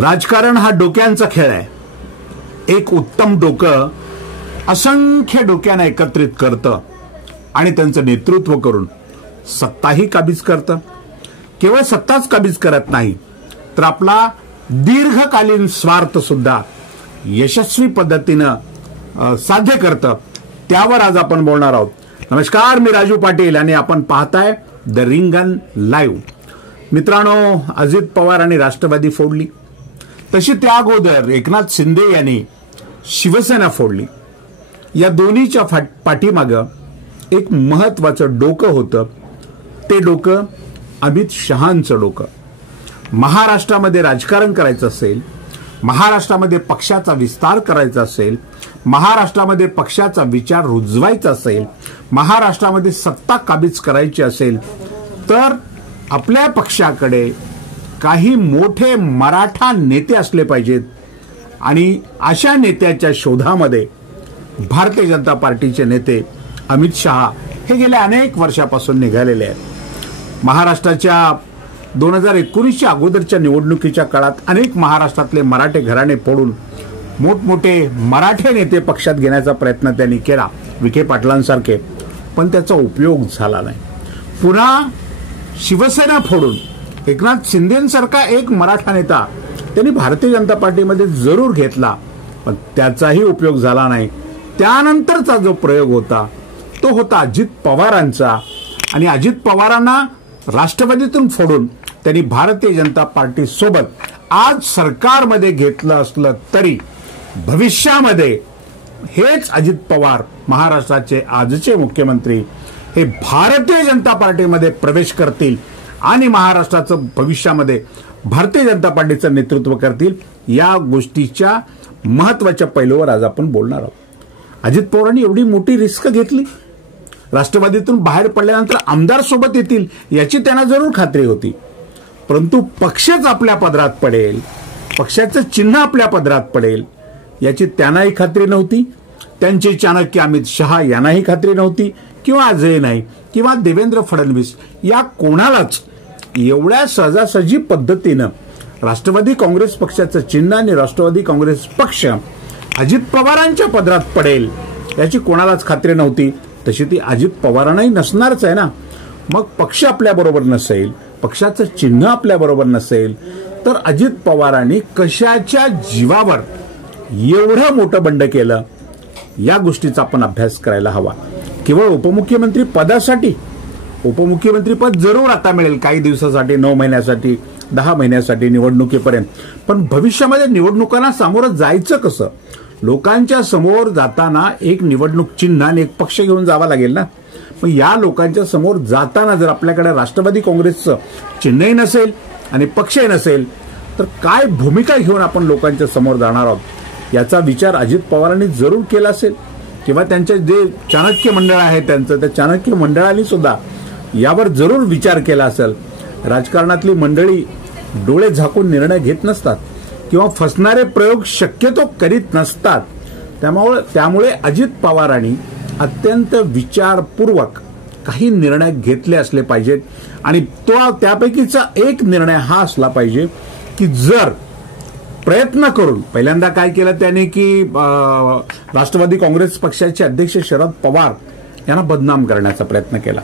राजकारण हा डोक्यांचा खेळ आहे. एक उत्तम डोकं असंख्य डोक्यांना एकत्रित करतं आणि त्यांचं नेतृत्व करून सत्ताही काबीज करतं. केवळ सत्ताच काबीज करत नाही तर आपला दीर्घकालीन स्वार्थ सुद्धा यशस्वी पद्धतीनं साध्य करतं. त्यावर आज आपण बोलणार आहोत. नमस्कार, मी राजू पाटील आणि आपण पाहताय द रिंगण लाईव्ह. मित्रांनो, अजित पवार आणि राष्ट्रवादी फोडली, तशी त्या अगोदर एकनाथ शिंदे यांनी शिवसेना फोडली. या दोन्हीच्या पाठीमागं एक महत्वाचं डोकं होतं. ते डोकं अमित शहांचं डोकं. महाराष्ट्रामध्ये राजकारण करायचं असेल, महाराष्ट्रामध्ये पक्षाचा विस्तार करायचा असेल, महाराष्ट्रामध्ये पक्षाचा विचार रुजवायचा असेल, महाराष्ट्रामध्ये सत्ता काबीज करायची असेल तर आपल्या पक्षाकडे काही मोठे मराठा नेते असले पाहिजेत. आणि अशा नेत्याच्या शोधामध्ये भारतीय जनता पार्टीचे नेते अमित शहा हे गेल्या अनेक वर्षापासून निघालेले आहेत. महाराष्ट्राच्या 2019च्या अगोदरच्या निवडणुकीच्या काळात अनेक महाराष्ट्रातले मराठे घराणे फोडून मोठमोठे मराठे नेते पक्षात घेण्याचा प्रयत्न त्यांनी केला, विखे पाटलांसारखे, पण त्याचा उपयोग झाला नाही. पुन्हा शिवसेना फोडून एकनाथ शिंदेसारखा एक मराठा नेता त्यांनी भारतीय जनता पार्टीमध्ये जरूर घेतला, पण त्याचाही उपयोग झाला नाही. त्यानंतरचा जो प्रयोग होता तो होता अजित पवारांचा. आणि अजित पवारांना राष्ट्रवादीतून फोडून त्यांनी भारतीय जनता पार्टी सोबत आज सरकारमध्ये घेतलं असलं तरी भविष्यामध्ये हेच अजित पवार, महाराष्ट्राचे आजचे मुख्यमंत्री, हे भारतीय जनता पार्टीमध्ये प्रवेश करतील आणि महाराष्ट्राचं भविष्यामध्ये भारतीय जनता पार्टीचं नेतृत्व करतील. या गोष्टीच्या महत्वाच्या पैलूवर आज आपण बोलणार आहोत. अजित पवारांनी एवढी मोठी रिस्क घेतली. राष्ट्रवादीतून बाहेर पडल्यानंतर आमदार सोबत येतील याची त्यांना जरूर खात्री होती, परंतु पक्षच आपल्या पदरात पडेल, पक्षाचं चिन्ह आपल्या पदरात पडेल याची त्यांनाही खात्री नव्हती. त्यांचे चाणक्य अमित शहा यांनाही खात्री नव्हती, किंवा आजही नाही, किंवा देवेंद्र फडणवीस या कोणालाच एवढ्या सहजासहजी पद्धतीनं राष्ट्रवादी काँग्रेस पक्षाचं चिन्ह आणि राष्ट्रवादी काँग्रेस पक्ष अजित पवारांच्या पदरात पडेल याची कोणालाच खात्री नव्हती. तशी ती अजित पवारांनाही नसणारच आहे ना. मग पक्ष आपल्या बरोबर नसेल, पक्षाचं चिन्ह आपल्या बरोबर नसेल तर अजित पवारांनी कशाच्या जीवावर एवढं मोठं बंड केलं, या गोष्टीचा आपण अभ्यास करायला हवा. केवळ उपमुख्यमंत्री पदासाठी, उपमुख्यमंत्री पद जरूर आता मिळेल काही दिवसासाठी, 9 महिन्यासाठी, 10 महिन्यासाठी, निवडणुकीपर्यंत, पण भविष्यामध्ये निवडणुकांना सामोरं जायचं कसं? लोकांच्या समोर जाताना एक निवडणूक चिन्ह आणि एक पक्ष घेऊन जावा लागेल ना. मग या लोकांच्या समोर जाताना जर आपल्याकडे राष्ट्रवादी काँग्रेसचं चिन्हही नसेल आणि पक्षही नसेल तर काय भूमिका घेऊन आपण लोकांच्या समोर जाणार आहोत याचा विचार अजित पवारांनी जरूर केला असेल, किंवा त्यांचे जे चाणक्य मंडळ आहे त्यांचं, त्या चाणक्य मंडळाने सुद्धा यावर जरूर विचार केला असेल. राजकारणातली मंडळी डोळे झाकून निर्णय घेत नसतात किंवा फसणारे प्रयोग शक्यतो करीत नसतात. त्यामुळे अजित पवारांनी अत्यंत विचारपूर्वक काही निर्णय घेतले असले पाहिजेत. आणि त्यापैकीचा एक निर्णय हा असला पाहिजे की जर प्रयत्न करून, पहिल्यांदा काय केलं त्याने की राष्ट्रवादी काँग्रेस पक्षाचे अध्यक्ष शरद पवार यांना बदनाम करण्याचा प्रयत्न केला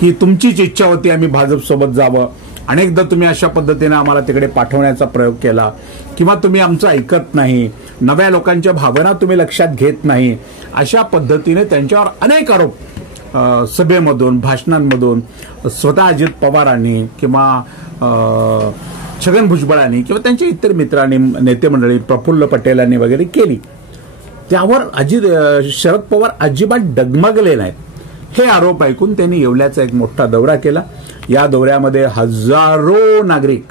की तुमचीच इच्छा होती आम्ही भाजप सोबत जावं, अनेकदा तुम्ही अशा पद्धतीने आम्हाला तिकडे पाठवण्याचा प्रयोग केला, किंवा तुम्ही आमचं ऐकत नाही, नव्या लोकांच्या भावना तुम्ही लक्षात घेत नाही, अशा पद्धतीने त्यांच्यावर अनेक आरोप सभेमधून, भाषणांमधून स्वतः अजित पवारांनी किंवा छगन भुजबळांनी किंवा त्यांच्या इतर मित्रांनी, नेते मंडळी, प्रफुल्ल पटेलांनी वगैरे केली. त्यावर शरद पवार अजिबात डगमगले नाहीत. हे आरोप ऐकून त्यांनी येवल्याचा एक मोठा दौरा केला. या दौऱ्यामध्ये हजारो नागरिक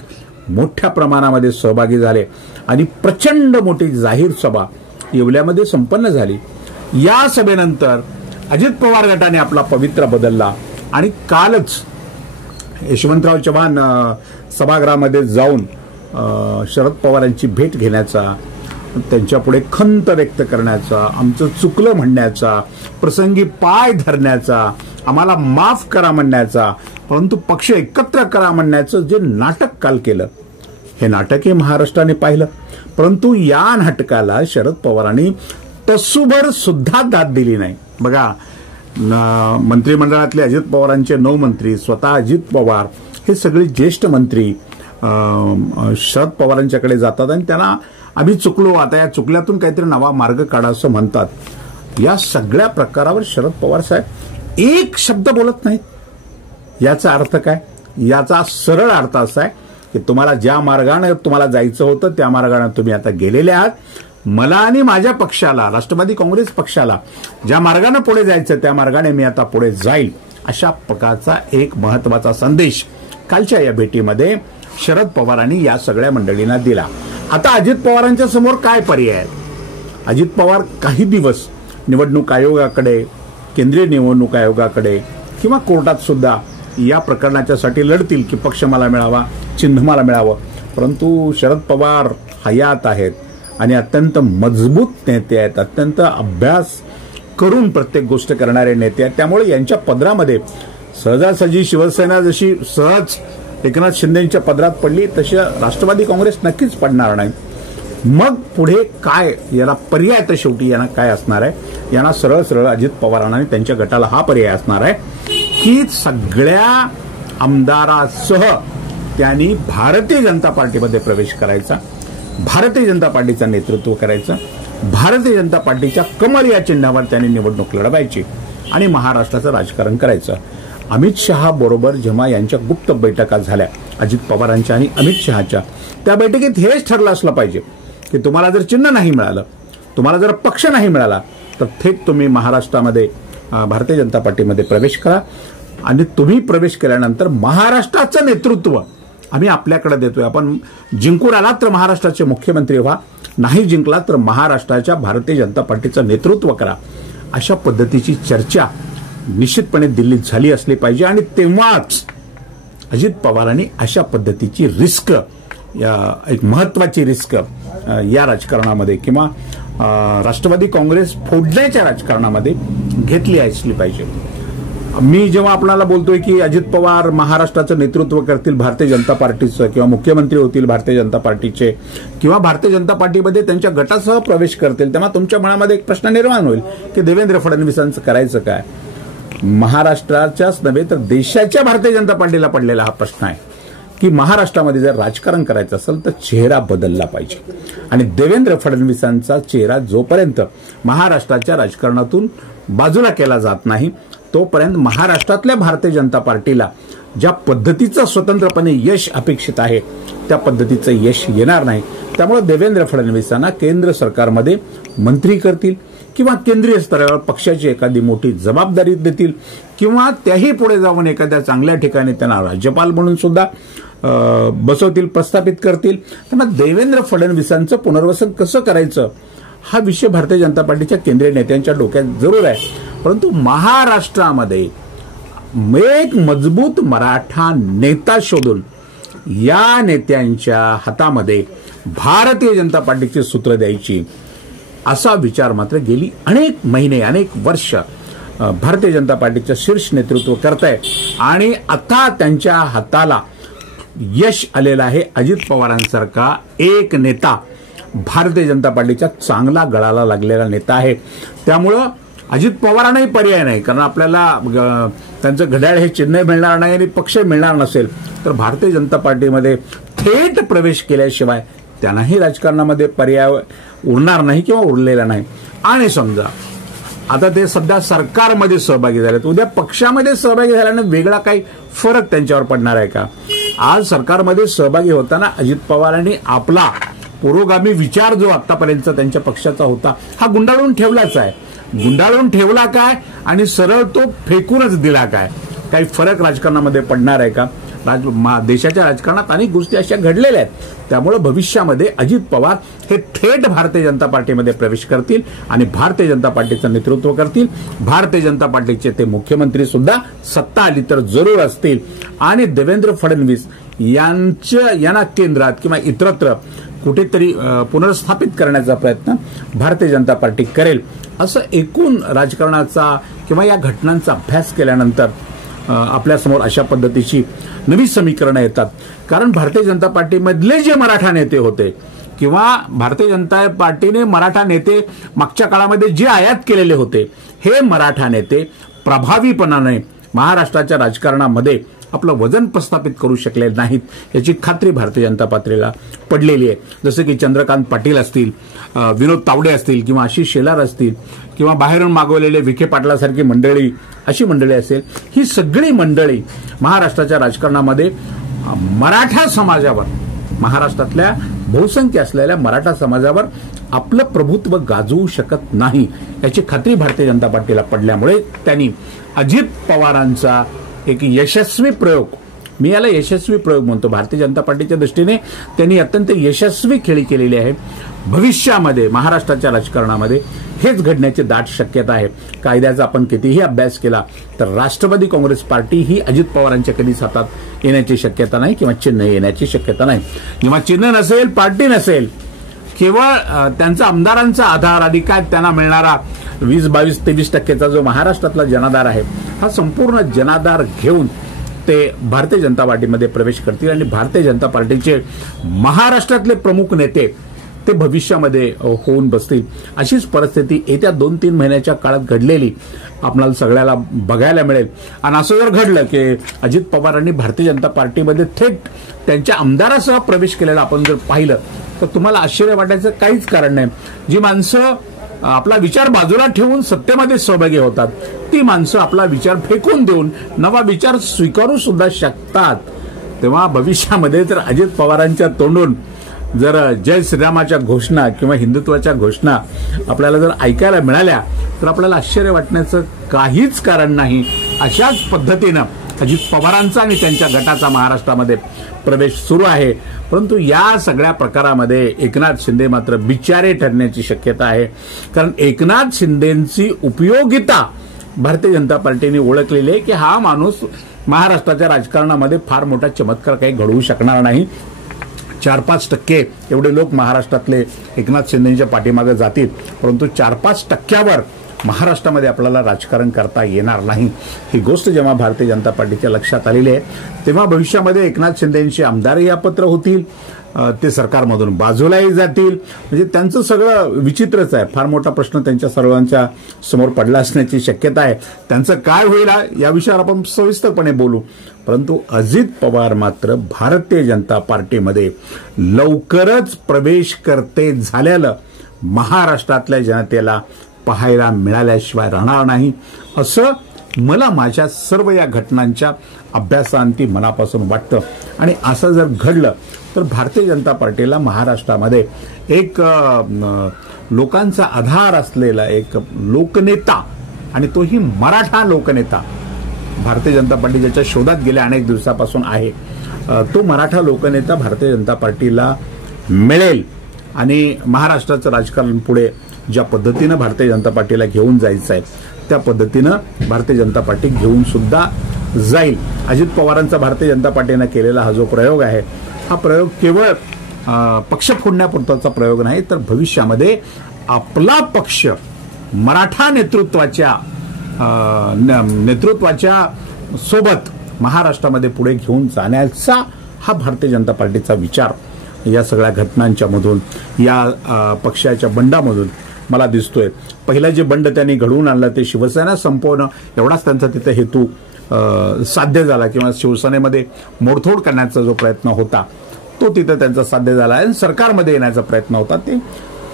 मोठ्या प्रमाणामध्ये सहभागी झाले आणि प्रचंड मोठी जाहीर सभा येवल्यामध्ये संपन्न झाली. या सभेनंतर अजित पवार गटाने आपला पवित्रा बदलला आणि कालच यशवंतराव चव्हाण सभागृहामध्ये जाऊन शरद पवारांची भेट घेण्याचा, त्यांच्यापुढे खंत व्यक्त करण्याचा, आमचं चुकलं म्हणण्याचा, प्रसंगी पाय धरण्याचा, आम्हाला माफ करा म्हणण्याचा, परंतु पक्ष एकत्र करा म्हणण्याचं जे नाटक काल केलं हे नाटकही महाराष्ट्राने पाहिलं, परंतु या नाटकाला शरद पवारांनी तसूभर सुद्धा दाद दिली नाही. बघा, मंत्रिमंडळातले अजित पवारांचे 9 मंत्री, स्वतः अजित पवार हे सगळे ज्येष्ठ मंत्री शरद पवारांच्याकडे जातात आणि त्यांना आम्ही चुकलो, आता या चुकल्यातून काहीतरी नवा मार्ग काढा असं म्हणतात. या सगळ्या प्रकारावर शरद पवार साहेब एक शब्द बोलत नाहीत. याचा अर्थ काय? याचा सरळ अर्थ असा आहे की तुम्हाला ज्या मार्गाने तुम्हाला जायचं होतं त्या मार्गाने तुम्ही आता गेलेले आहात. मला आणि माझ्या पक्षाला, राष्ट्रवादी काँग्रेस पक्षाला ज्या मार्गाने पुढे जायचं त्या मार्गाने मी आता पुढे जाईल, अशा प्रकारचा एक महत्वाचा संदेश कालच्या या भेटीमध्ये शरद पवारांनी या सगळ्या मंडळींना दिला. आता अजित पवारांच्या समोर काय पर्याय आहेत? अजित पवार काही दिवस निवडणूक आयोगाकडे, केंद्रीय निवडणूक आयोगाकडे किंवा कोर्टात सुद्धा या प्रकरणाच्यासाठी लढतील की पक्ष मला मिळावा, चिन्ह मला मिळावं. परंतु शरद पवार हयात आहेत आणि अत्यंत मजबूत नेते आहेत, अत्यंत अभ्यास करून प्रत्येक गोष्ट करणारे नेते आहेत. त्यामुळे यांच्या पदरामध्ये सहजासहजी शिवसेना जशी सहज एकनाथ शिंदेच्या पदरात पडली तशी राष्ट्रवादी काँग्रेस नक्कीच पडणार नाही. मग पुढे काय? याला पर्याय तर शेवटी यांना काय असणार आहे? यांना सरळ सरळ अजित पवारांना आणि त्यांच्या गटाला हा पर्याय असणार आहे की सगळ्या आमदारासह त्यांनी भारतीय जनता पार्टीमध्ये प्रवेश करायचा, भारतीय जनता पार्टीचं नेतृत्व करायचं, भारतीय जनता पार्टीच्या कमळ या चिन्हावर त्यांनी निवडणूक लढवायची आणि महाराष्ट्राचं राजकारण करायचं. अमित शहा बरोबर जेव्हा यांच्या गुप्त बैठका झाल्या अजित पवारांच्या आणि अमित शहाच्या, त्या बैठकीत हेच ठरलं असलं पाहिजे की तुम्हाला जर चिन्ह नाही मिळालं, तुम्हाला जर पक्ष नाही मिळाला तर थेट तुम्ही महाराष्ट्रामध्ये भारतीय जनता पार्टीमध्ये प्रवेश करा आणि तुम्ही प्रवेश केल्यानंतर महाराष्ट्राचं नेतृत्व आम्ही आपल्याकडे देतोय. आपण जिंकून आलात तर महाराष्ट्राचे मुख्यमंत्री व्हा, नाही जिंकलात तर महाराष्ट्राच्या भारतीय जनता पार्टीचं नेतृत्व करा. अशा पद्धतीची चर्चा निश्चितपणे दिल्लीत झाली असली पाहिजे आणि तेव्हाच अजित पवारांनी अशा पद्धतीची रिस्क, एक महत्वाची रिस्क या राजकारणामध्ये किंवा राष्ट्रवादी काँग्रेस फोडण्याच्या राजकारणामध्ये घेतली असली पाहिजे. मी जेव्हा आपल्याला बोलतोय की अजित पवार महाराष्ट्राचं नेतृत्व करतील भारतीय जनता पार्टीचं किंवा मुख्यमंत्री होतील भारतीय जनता पार्टीचे किंवा भारतीय जनता पार्टीमध्ये त्यांच्या गटासह प्रवेश करतील, तेव्हा तुमच्या मनामध्ये एक प्रश्न निर्माण होईल की देवेंद्र फडणवीसांचं करायचं काय? महाराष्ट्राच्याच नव्हे तर देशाच्या भारतीय जनता पार्टीला पडलेला हा प्रश्न आहे की महाराष्ट्रामध्ये जर राजकारण करायचं असेल तर चेहरा बदलला पाहिजे आणि देवेंद्र फडणवीसांचा चेहरा जोपर्यंत महाराष्ट्राच्या राजकारणातून बाजूला केला जात नाही तोपर्यंत महाराष्ट्रातल्या भारतीय जनता पार्टीला ज्या पद्धतीचं स्वतंत्रपणे यश अपेक्षित आहे त्या पद्धतीचं यश येणार नाही. त्यामुळे देवेंद्र फडणवीसांना केंद्र सरकारमध्ये मंत्री करतील किंवा केंद्रीय स्तरावर पक्षाची एखादी मोठी जबाबदारी देतील किंवा त्याही पुढे जाऊन एखाद्या चांगल्या ठिकाणी त्यांना राज्यपाल म्हणून सुद्धा बसवतील, प्रस्थापित करतील. त्यांना देवेंद्र फडणवीसांचं पुनर्वसन कसं करायचं हा विषय भारतीय जनता पार्टीच्या केंद्रीय नेत्यांच्या डोक्यात जरूर आहे. परंतु महाराष्ट्रामध्ये एक मजबूत मराठा नेता शोधून या नेत्यांच्या हातामध्ये भारतीय जनता पार्टीची सूत्र द्यायची असा विचार मात्र गेली अनेक महिने, अनेक वर्ष भारतीय जनता पार्टीचं शीर्ष नेतृत्व करत आहे आणि आता त्यांच्या हाताला यश आलेलं आहे. अजित पवारांसारखा एक नेता भारतीय जनता पार्टीच्या चांगला गळाला लागलेला नेता आहे. त्यामुळं अजित पवारांनाही पर्याय नाही, कारण आपल्याला त्यांचं घड्याळ हे चिन्ह मिळणार नाही आणि पक्ष मिळणार नसेल तर भारतीय जनता पार्टीमध्ये थेट प्रवेश केल्याशिवाय त्यांनाही राजकारणामध्ये पर्याय उरणार नाही किंवा उरलेला नाही. आणि समजा आता ते सध्या सरकारमध्ये सहभागी झालेत, उद्या पक्षामध्ये सहभागी झाल्यानं वेगळा काही फरक त्यांच्यावर पडणार आहे का? आज सरकारमध्ये सहभागी होताना अजित पवारांनी आपला पुरोगामी विचार जो आतापर्यंत त्यांच्या पक्षाचा होता हा गुंडाळून ठेवलाच आहे. गुंडाळून ठेवला काय आणि सरळ तो फेकूनच दिला काय? काही फरक राजकारणामध्ये पडणार आहे का? देशाच्या राजकारणात अनेक गोष्टी अशा घडलेल्या आहेत. त्यामुळे भविष्यामध्ये अजित पवार हे थेट भारतीय जनता पार्टीमध्ये प्रवेश करतील आणि भारतीय जनता पार्टीचं नेतृत्व करतील. भारतीय जनता पार्टीचे ते मुख्यमंत्री सुद्धा सत्ता आली तर जरूर असतील आणि देवेंद्र फडणवीस यांना केंद्रात किंवा इतरत्र कुठेतरी पुनर्स्थापित करण्याचा प्रयत्न भारतीय जनता पार्टी करेल. असं एकूण राजकारणाचा किंवा या घटनांचा अभ्यास केल्यानंतर आपल्यासमोर अशा पद्धतीची नवी समीकरणं येतात. कारण भारतीय जनता पार्टीमधले जे मराठा नेते होते किंवा भारतीय जनता पार्टीने मराठा नेते मागच्या काळामध्ये जे आयात केलेले होते, हे मराठा नेते प्रभावीपणाने महाराष्ट्राच्या राजकारणामध्ये आपलं वजन प्रस्थापित करू शकले नाहीत याची खात्री भारतीय जनता पार्टीला पडलेली आहे. जसं की चंद्रकांत पाटील असतील, विनोद तावडे असतील किंवा आशिष शेलार असतील किंवा बाहेरून मागवलेले विखे पाटलासारखी मंडळी, अशी मंडळी असेल, ही सगळी मंडळी महाराष्ट्राच्या राजकारणामध्ये मराठा समाजावर, महाराष्ट्रातल्या बहुसंख्य असलेल्या मराठा समाजावर आपलं प्रभुत्व गाजवू शकत नाही याची खात्री भारतीय जनता पार्टीला पडल्यामुळे त्यांनी अजित पवारांचा एक यशस्वी प्रयोग, मी याला यशस्वी प्रयोग म्हणतो, भारतीय जनता पार्टीच्या दृष्टीने त्यांनी अत्यंत यशस्वी खेळी केलेली आहे. भविष्यामध्ये महाराष्ट्राच्या राजकारणामध्ये हेच घडण्याची दाट शक्यता आहे. कायद्याचा आपण कितीही अभ्यास केला तर राष्ट्रवादी काँग्रेस पार्टी ही अजित पवारांच्या कधीच हातात येण्याची शक्यता नाही किंवा चिन्ह येण्याची शक्यता नाही. जेव्हा चिन्ह नसेल, पार्टी नसेल, केवळ त्यांचा आमदारांचा आधार आणि काय त्यांना मिळणारा 20, 22, 23% जो महाराष्ट्रातला जनाधार आहे, हा संपूर्ण जनाधार घेऊन ते भारतीय जनता पार्टीमध्ये प्रवेश करतील आणि भारतीय जनता पार्टीचे महाराष्ट्रातले प्रमुख नेते ते भविष्यामध्ये होऊन बसतील. अशीच परिस्थिती येत्या 2-3 महिन्याच्या काळात घडलेली आपल्याला सगळ्याला बघायला मिळेल. आणि असं जर घडलं की अजित पवारांनी भारतीय जनता पार्टीमध्ये थेट त्यांच्या आमदारासह प्रवेश केलेला आपण जर पाहिलं तर तुम्हाला आश्चर्य वाटायचं काहीच कारण नाही. जी माणसं आपला विचार बाजूला ठेवून सत्तेमध्ये सहभागी होतात, ती माणसं आपला विचार फेकून देऊन नवा विचार स्वीकारू सुद्धा शकतात. तेव्हा भविष्यामध्ये जर अजित पवारांच्या तोंडून जर जय श्रीरामाच्या घोषणा किंवा हिंदुत्वाच्या घोषणा आपल्याला जर ऐकायला मिळाल्या तर आपल्याला आश्चर्य वाटण्याचं काहीच कारण नाही. अशाच पद्धतीनं अजित पवारांचा आणि त्यांच्या गटाचा महाराष्ट्रामध्ये प्रवेश सुरू आहे. परंतु या सगळ्या प्रकारामध्ये एकनाथ शिंदे मात्र बिचारे ठरण्याची शक्यता आहे. कारण एकनाथ शिंदेची उपयोगिता भारतीय जनता पार्टीने ओळखलेली आहे की हा माणूस महाराष्ट्राच्या राजकारणामध्ये फार मोठा चमत्कार काही घडवू शकणार नाही. 4-5% एवढे लोक महाराष्ट्रातले एकनाथ शिंदेच्या पाठीमागे जातील, परंतु 4-5% महाराष्ट्रामध्ये आपल्याला राजकारण करता येणार नाही. ही गोष्ट जेव्हा भारतीय जनता पार्टीच्या लक्षात आलेली आहे तेव्हा भविष्यामध्ये एकनाथ शिंदेची आमदारही अपात्र होतील, ते सरकारमधून बाजूलाही जातील. म्हणजे त्यांचं सगळं विचित्रच आहे. फार मोठा प्रश्न त्यांच्या सर्वांच्या समोर पडला असण्याची शक्यता आहे. त्यांचं काय होईल या विषयावर आपण सविस्तरपणे बोलू. परंतु अजित पवार मात्र भारतीय जनता पार्टीमध्ये लवकरच प्रवेश करते झालेलं महाराष्ट्रातल्या जनतेला पाहायला मिळाल्याशिवाय राहणार नाही, असं मला माझ्या सर्व या घटनांच्या अभ्यासांती मनापासून वाटतं. आणि असं जर घडलं तर भारतीय जनता पार्टीला महाराष्ट्रामध्ये एक लोकांचा आधार असलेला एक लोकनेता, आणि तोही मराठा लोकनेता भारतीय जनता पार्टी ज्याच्या शोधात गेल्या अनेक दिवसापासून आहे, तो मराठा लोकनेता भारतीय जनता पार्टीला मिळेल. आणि महाराष्ट्राचं राजकारण पुढे ज्या पद्धतीनं भारतीय जनता पार्टीला घेऊन जायचं आहे त्या पद्धतीनं भारतीय जनता पार्टी घेऊन सुद्धा जाईल. अजित पवारांचा भारतीय जनता पार्टीनं केलेला हा जो प्रयोग आहे, हा प्रयोग केवळ पक्ष फोडण्यापुरताचा प्रयोग नाही, तर भविष्यामध्ये आपला पक्ष मराठा नेतृत्वाच्या सोबत महाराष्ट्रामध्ये पुढे घेऊन जाण्याचा हा भारतीय जनता पार्टीचा विचार या सगळ्या घटनांच्या मधून, या पक्षाच्या बंडामधून मला दिसतोय. पहिला जे बंड त्यांनी घडवून आणलं ते शिवसेना संपवणं एवढाच त्यांचा तिथे हेतू साध्य झाला, किंवा शिवसेनेमध्ये मोडतोड करण्याचा जो प्रयत्न होता तो तिथे त्यांचा साध्य झाला, आणि सरकारमध्ये येण्याचा प्रयत्न होता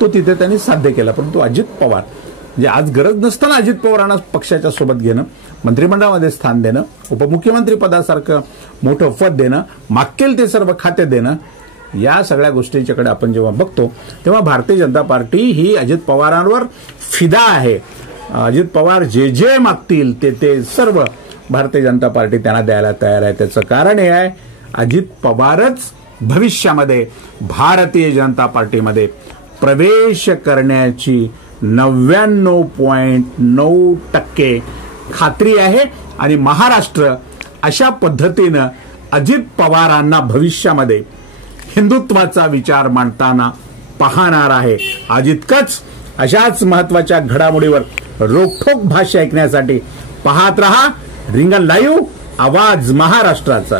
तो तिथे त्यांनी साध्य केला. परंतु अजित पवार, म्हणजे आज गरज नसताना अजित पवारांना पक्षाच्या सोबत घेणं, मंत्रिमंडळामध्ये स्थान देणं, उपमुख्यमंत्री पदासारखं मोठं पद देणं, मागेल ते सर्व खाते देणं, या सगळ्या गोष्टींच्याकडे आपण जेव्हा बघतो तेव्हा भारतीय जनता पार्टी ही अजित पवारांवर फिदा आहे. अजित पवार जे जे मागतील ते सर्व भारतीय जनता पार्टी त्यांना द्यायला तयार आहे. त्याचं कारण हे आहे, अजित पवारच भविष्यामध्ये भारतीय जनता पार्टीमध्ये प्रवेश करण्याची 99.9% खात्री आहे. आणि महाराष्ट्र अशा पद्धतीनं अजित पवारांना भविष्यामध्ये हिंदुत्वाचा विचार मांडताना पाहणार आहे. अजितकच अशाच महत्वाच्या घडामोडीवर रोखठोक भाष्य ऐकण्यासाठी पाहत रहा रिंगण लाईव्ह. आवाज महाराष्ट्राचा.